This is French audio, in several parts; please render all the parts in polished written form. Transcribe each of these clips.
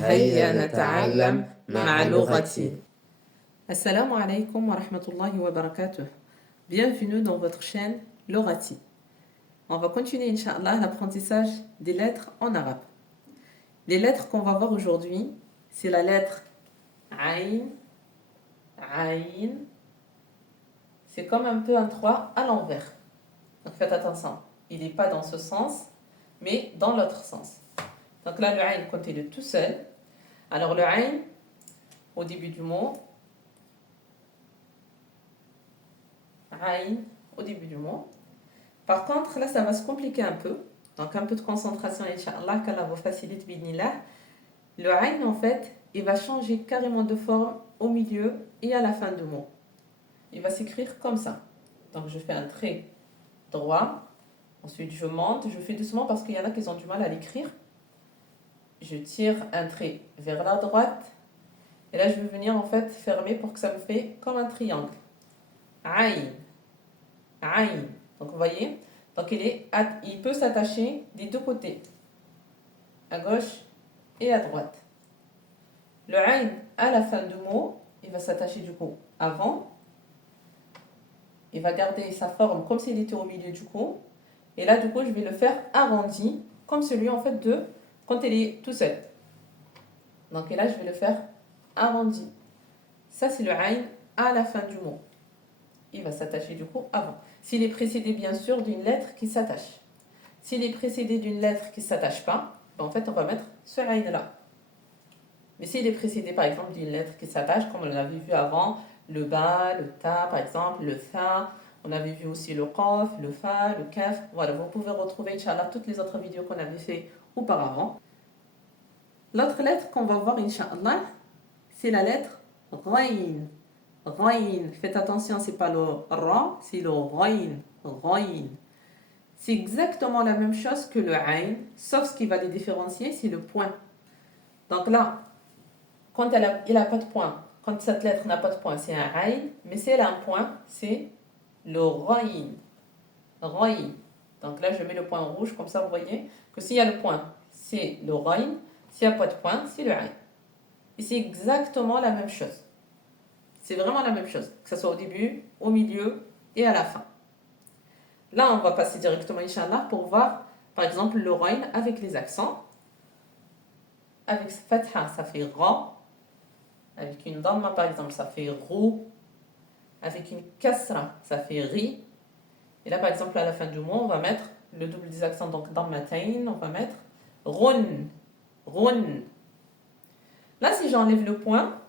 هيا نتعلم مع لغتي. Assalamu alaikum wa rahmatullahi wa barakatuh. Bienvenue dans votre chaîne Lorati. On va continuer, Inch'Allah, l'apprentissage des lettres en arabe. Les lettres qu'on va voir aujourd'hui, c'est la lettre Aïn. Aïn. C'est comme un peu un 3 à l'envers. Donc faites attention. Il n'est pas dans ce sens, mais dans l'autre sens. Donc là, le Aïn, comptez-le tout seul. Alors le Aïn, au début du mot, Aïn, au début du mot. Par contre, là, ça va se compliquer un peu. Donc, un peu de concentration, Inch'Allah, qu'Allah vous facilite, bidnillah. Le Aïn, en fait, il va changer carrément de forme au milieu et à la fin du mot. Il va s'écrire comme ça. Donc, je fais un trait droit. Ensuite, je monte. Je fais doucement parce qu'il y en a qui ont du mal à l'écrire. Je tire un trait vers la droite. Et là, je vais venir, en fait, fermer pour que ça me fait comme un triangle. Aïn. Aïn. Donc, vous voyez, donc il peut s'attacher des deux côtés, à gauche et à droite. Le aïn, à la fin du mot, il va s'attacher du coup avant. Il va garder sa forme comme s'il était au milieu du coup. Et là, du coup, je vais le faire arrondi, comme celui en fait de quand il est tout seul. Donc, et là, je vais le faire arrondi. Ça, c'est le aïn à la fin du mot. Il va s'attacher du coup avant. S'il est précédé bien sûr d'une lettre qui s'attache. S'il est précédé d'une lettre qui ne s'attache pas, ben en fait on va mettre ce aïn là. Mais s'il est précédé par exemple d'une lettre qui s'attache, comme on l'avait vu avant, le ba, le ta par exemple, le tha, on avait vu aussi le qaf, le fa, le kaf. Voilà, vous pouvez retrouver Inch'Allah toutes les autres vidéos qu'on avait fait auparavant. L'autre lettre qu'on va voir Inch'Allah, c'est la lettre Ghayn. Ghayn. Faites attention, c'est pas le ra, c'est le Ghayn. Ghayn. C'est exactement la même chose que le aïn, sauf ce qui va les différencier, c'est le point. Donc là, quand il n'a pas de point, quand cette lettre n'a pas de point, c'est un aïn, mais si elle a un point, c'est le Ghayn. Ghayn. Donc là, je mets le point rouge, comme ça vous voyez que s'il y a le point, c'est le Ghayn, s'il n'y a pas de point, c'est le aïn. Et c'est exactement la même chose. C'est vraiment la même chose, que ce soit au début, au milieu et à la fin. Là, on va passer directement, Inch'Allah, pour voir, par exemple, le Ghayn avec les accents. Avec Fatha, ça fait Ra. Avec une Dhamma, par exemple, ça fait Rou. Avec une Kasra, ça fait Ri. Et là, par exemple, à la fin du mot, on va mettre le double des accents, donc Dhammatain, on va mettre Run. Run. Là, si j'enlève le point,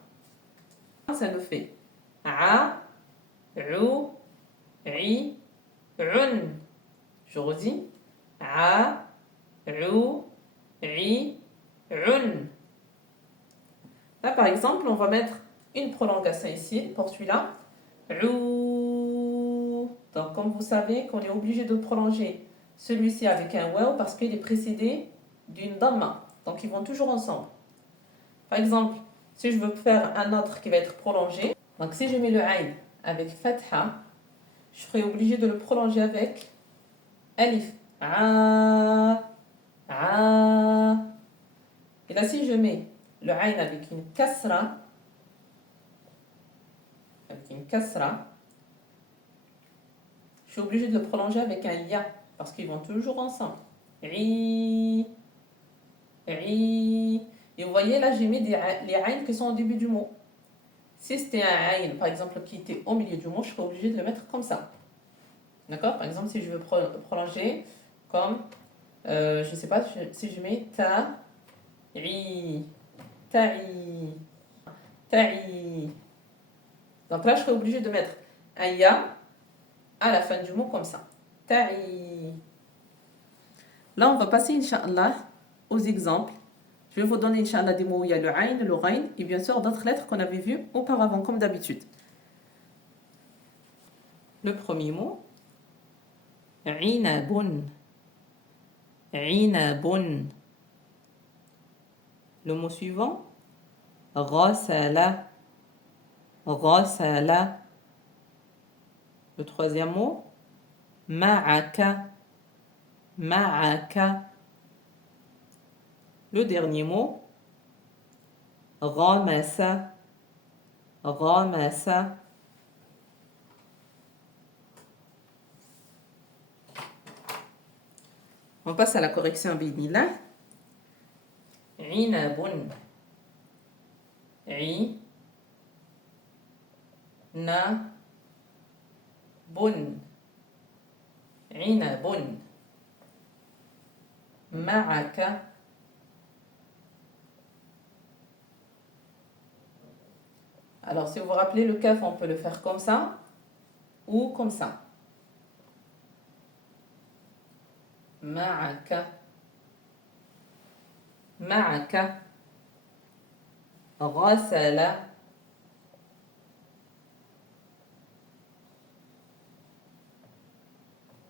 ça nous fait A, Ou, I, Un. Je redis. A, Ou, I, Un. Là, par exemple, on va mettre une prolongation ici pour celui-là. Ou. Donc, comme vous savez, qu'on est obligé de prolonger celui-ci avec un waw parce qu'il est précédé d'une dhamma. Donc, ils vont toujours ensemble. Par exemple, si je veux faire un autre qui va être prolongé, donc si je mets le aïn avec fatha, je serai obligé de le prolonger avec alif. A. Et là, si je mets le aïn avec une kasra, je suis obligé de le prolonger avec un ya, parce qu'ils vont toujours ensemble. Et vous voyez, là, j'ai mis les aïns qui sont au début du mot. Si c'était un aïn, par exemple, qui était au milieu du mot, je serais obligé de le mettre comme ça. D'accord? Par exemple, si je veux prolonger comme, je ne sais pas, si je mets ta, ta'i. Donc là, je serais obligé de mettre un ya à la fin du mot comme ça. Ta'i. Là, on va passer, Inch'Allah, aux exemples. Je vais vous donner, Inch'Allah, des mots où il y a le aïn, le ghayn, et bien sûr d'autres lettres qu'on avait vues auparavant, comme d'habitude. Le premier mot, inabun. Inabun. Le mot suivant, ghasala. Ghasala. Le troisième mot, ma'aka. Ma'aka. Le dernier mot, غمس غمس. On passe à la correction بإذن عنب عنب معك Alors, si vous vous rappelez le kaf, on peut le faire comme ça ou comme ça. معك معك غسل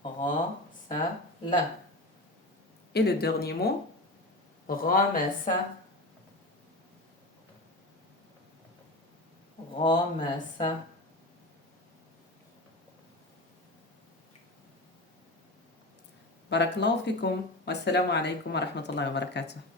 غسل. Et le dernier mot, غمس غمس. بارك الله فيكم والسلام عليكم ورحمة الله وبركاته.